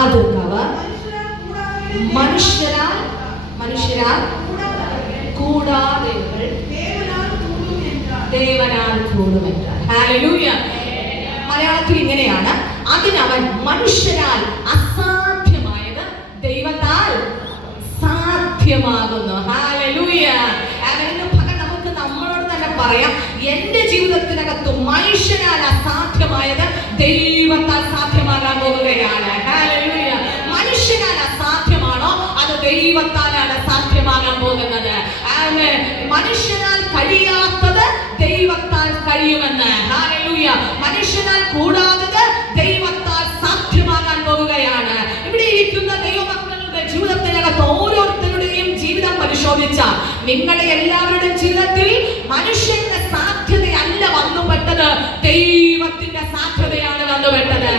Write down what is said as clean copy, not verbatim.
അത് മനുഷ്യരാൽ കൂടാതെ ദേവനാൽ കൂടുമെന്ന്. ഹല്ലേലൂയ. മലയാളത്തിൽ ഇങ്ങനെയാണ്, അതിനവൻ മനുഷ്യരാൽ അസാധ്യമായത് ദൈവത്താൽ സാധ്യമാകുന്നു. ഹല്ലേലൂയ. അതിന് പകരം നമുക്ക് നമ്മളോട് തന്നെ പറയാം, എന്റെ ജീവിതത്തിനകത്ത് മനുഷ്യനാൽ അസാധ്യമായത് ദൈവത്താൽ സാധ്യമാകാൻ പോവുകയാണ്. ഹല്ലേലൂയ. മനുഷ്യനാൽ അസാധ്യമാണോ അത് ദൈവത്താലാണ് സാധ്യമാകാൻ പോകുന്നത്. മനുഷ്യനാൽ കഴിയാത്തത് ദൈവത്താൽ കഴിയുമെന്ന്. ഹല്ലേലൂയ. മനുഷ്യനാൽ കൂടാത്തത് ദൈവത്താൽ സാധ്യമാകാൻ പോവുകയാണ്. ഇവിടെ ഇരിക്കുന്ന ദൈവമക്കളുടെ ജീവിതത്തിനകത്ത് ഓരോരുത്തരുടെയും ജീവിതം പരിശോധിച്ച നിങ്ങളുടെ എല്ലാവരുടെയും ജീവിതത്തിൽ മനുഷ്യന്റെ സാധ്യതയല്ല വന്നുപെട്ടത്, ദൈവത്തിന്റെ സാധ്യതയാണ് വന്നുപെട്ടത്.